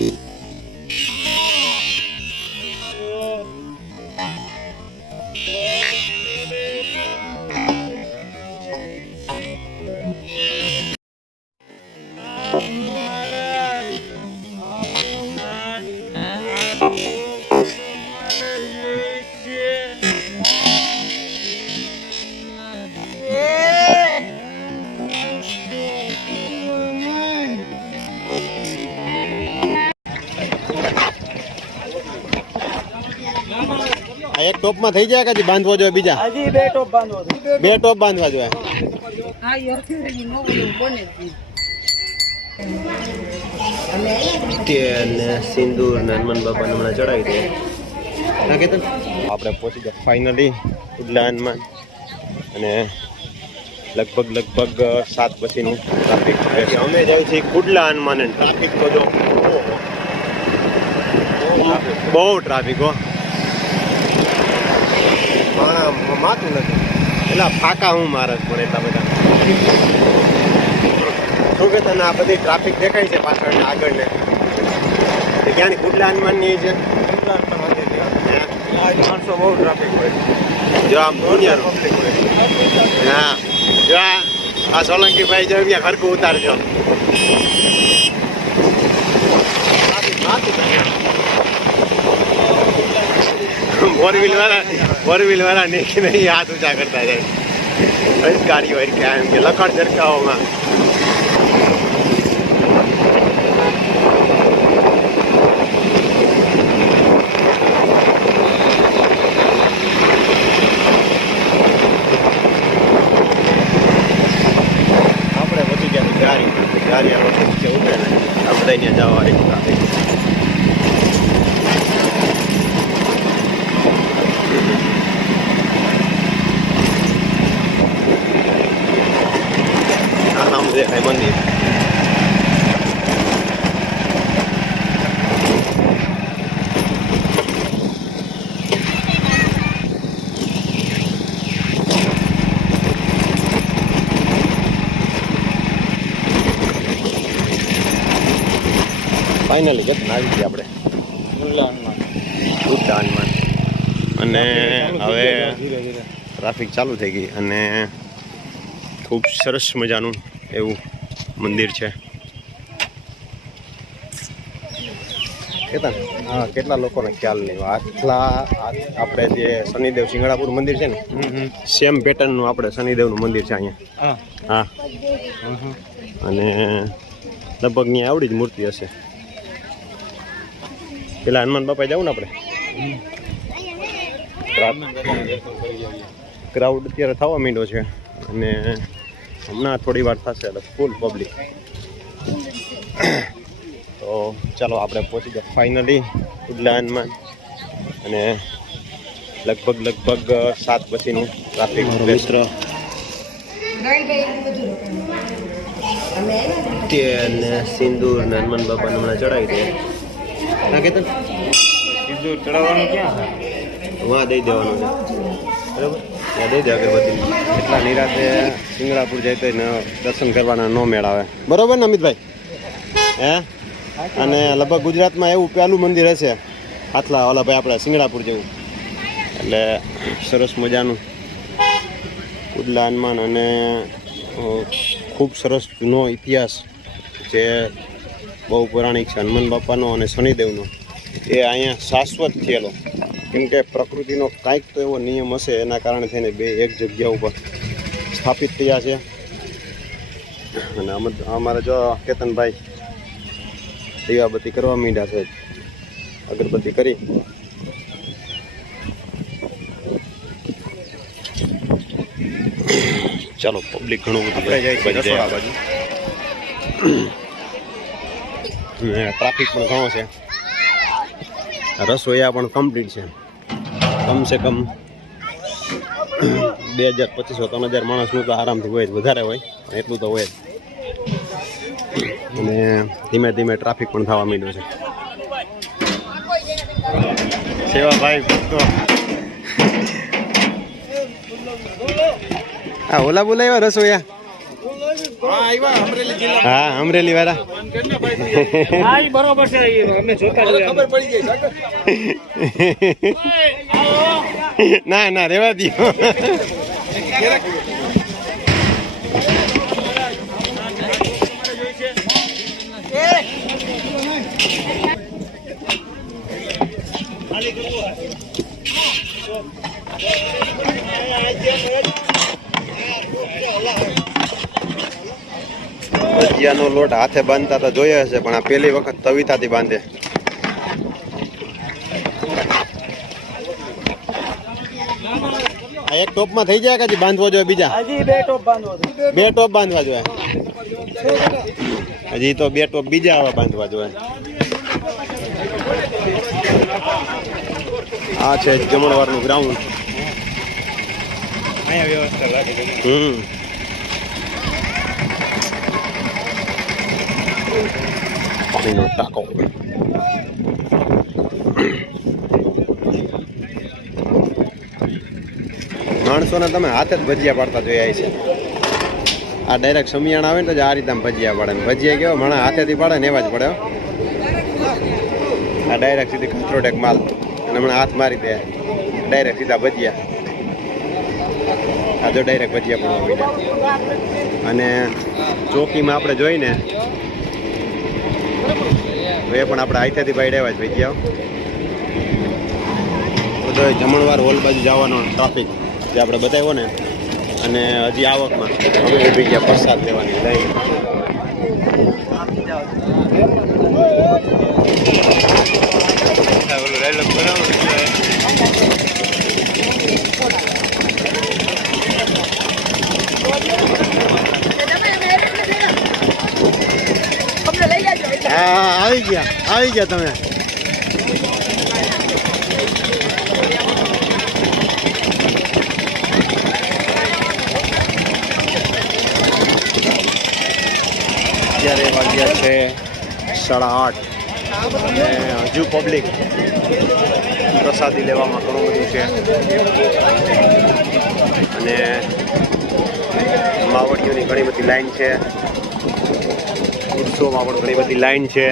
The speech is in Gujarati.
એક ટોપ માં થઈ જાય કે બાંધવો જોઈએ બીજા? હજી બે ટોપ બાંધવો જોઈએ. બે ટોપ બાંધવા જોઈએ. હા યરથી નો બને તેલ ને સિંદૂર ને હનુમાન બાપાને હમણાં ચડાવી દે. નાખે તો આપણે પહોંચી ગયા ફાઇનલી કુડલા હનુમાન. અને લગભગ 7 પછીનું ટ્રાફિક છે. અમે જાય છે કુડલા હનુમાન. ટ્રાફિક તો જો બહુ ટ્રાફિક હો. માથું નથી એટલા ફાકા હું મારે પણ એટલા બધા. શું કે તને આ બધી ટ્રાફિક દેખાય છે પાછળ ને આગળ ને? ક્યાંની કુડલા હનુમાનની છે? માણસો બહુ ટ્રાફિક હોય. જો આમ દુનિયા પબ્લિક હોય. હા જો આ સોલંકી ભાઈ જો અહીંયા ખરકું ઉતારજો. ફોર વ્હીલ વાળા નહીં હાથ ઊંચા કરતા જાય. ગાડી હોય કે એમ કે લખણ ઝરકાઓમાં. આપણે વધી ગયા ગાડી આપણે નીચે ઉતરે ને આપણે અહીંયા જવા ટ્રાફિક. દેખાય મંદિર. ફાઇનલી જતા આવી ગયા આપણે કુડલા હનુમાન. અને હવે ટ્રાફિક ચાલુ થઈ ગઈ અને ખૂબ સરસ મજાનું એવું મંદિર છે. હા કેટલા લોકોને ખ્યાલ નહીં. આટલા આપણે જે શનિદેવ સિંગડાપુર મંદિર છે ને સેમ પેટર્નનું આપણે શનિદેવનું મંદિર છે અહીંયા. હા અને લગભગ ત્યાં આવડી જ મૂર્તિ હશે. પેલા હનુમાન બાપા જવું ને આપણે. ક્રાઉડ અત્યારે થવા માંડ્યો છે અને હમણાં થોડી વાર થશે એટલે ફૂલ પબ્લિક. તો ચાલો આપણે પહોંચી ગયા ફાઇનલી કુડલા હનુમાન. અને લગભગ 7 પછીનું ટ્રાફિક. મિત્ર તેલ ને સિંદૂર ને હનુમાન બાપાને હમણાં ચડાવી દે. નાખે તો સિંદૂર ચડાવવાનું ક્યાં? વાં દઈ દેવાનું છે બરાબર. ત્યાં દઈ દે અગરબત્તી. એટલા નિરાતે સિંગડાપુર જાય તો દર્શન કરવાના ન મેળ આવે. બરોબર ને અમિતભાઈ? હે અને લગભગ ગુજરાતમાં એવું પહેલું મંદિર હશે આટલા ઓલા ભાઈ આપણે સિંગડાપુર જેવું. એટલે સરસ મજાનું કુડલા હનુમાન. અને ખૂબ સરસ જૂનો ઇતિહાસ જે બહુ પૌરાણિક છે હનુમાન બાપાનો અને શનિદેવનો. એ અહીંયા શાશ્વત થયેલો. કેમ કે પ્રકૃતિનો કાંઈક તો એવો નિયમ હશે એના કારણે થઈને બે એક જગ્યા ઉપર સ્થાપિત થયા છે. અને અમારે જો કેતનભાઈ દીવાબત્તી કરવા માંડ્યા છે. અગરબત્તી કરી ચાલો. પબ્લિક ઘણું બધું જાય બાજુ. ટ્રાફિક પણ ઘણો છે. રસોઈયા પણ કમ્પ્લીટ છે. કમસે કમ 2500-3000 માણસનું તો આરામથી હોય જ. વધારે હોય પણ એટલું તો હોય જ. અને ધીમે ધીમે ટ્રાફિક પણ થવા માંડ્યો છે. સેવાભાઈ તો હા ઓલા બોલાવ્યા રસોઈયા. હા અમરેલી વાળા હા ઈ બરોબર છે ઈ અમે જોતા જ ખબર પડી ગઈ ના ના રેવા દો ભજીયાનો લોટ હાથે બાંધતા તો જોયો હશે પણ આ પહેલી વખત તવીતાથી બાંધે. આ એક ટોપમાં થઈ જાય કે હજી બાંધવો જોઈએ બીજા? હજી 2 ટોપ બાંધવો છે. 2 ટોપ બાંધવા જોઈએ. હજી તો 2 ટોપ બીજા આવા બાંધવા જોઈએ. આ છે જમણવારનું ગ્રાઉન્ડ. અહીંયા વ્યવસ્થા લાગે છે. પાણીનો ટાંકો. માણસોને તમે હાથે જ ભજીયા પાડતા જોયા છે. આ ડાયરેક્ટ સમિયાણા આવે ને તો આ રીતે આમ ભજીયા પાડે ને ભજીયા કેવો માણસ હાથેથી પાડે ને એવા જ પડે હો. આ ડાયરેક્ટ સીધી કચરોટેક માલ અને હમણાં હાથ મારી દે ડાયરેક્ટ સીધા ભજીયા. આ જો ડાયરેક્ટ ભજીયા પડવા માંડ્યા અને ચોકીમાં આપણે જોઈને એ પણ આપણે હાથેથી ભાઈ એવા જ ભજીયા. બધો જમણવાર હોલ બાજુ જવાનો ટ્રાફિક જે આપણે બતાવ્યો ને અને હજી આવકમાં અમે ઊભી ગયા પ્રસાદ લેવાની લાઈન. હા આવી ગયા તમે. અત્યારે વાગ્યા છે 8:30 અને હજુ પબ્લિક પ્રસાદી લેવામાં ઘણું બધું છે અને માવડીઓની ઘણી બધી લાઈન છે. ઉત્સવમાં પણ ઘણી બધી લાઈન છે.